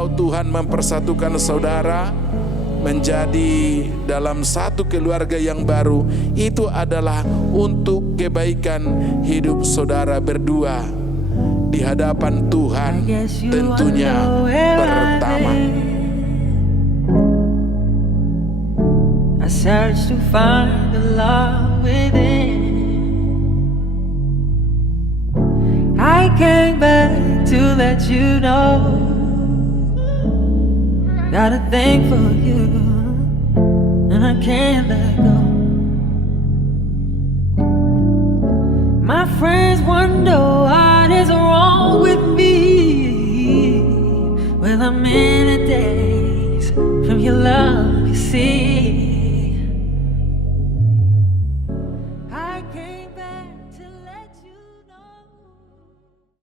kalau Tuhan mempersatukan saudara menjadi dalam satu keluarga yang baru, itu adalah untuk kebaikan hidup saudara berdua di hadapan Tuhan tentunya pertama. I search to find the love within. I came back to let you know, got a thing for you, and I can't let go. My friends wonder what is wrong with me. Well, I'm in a daze from your love, you see.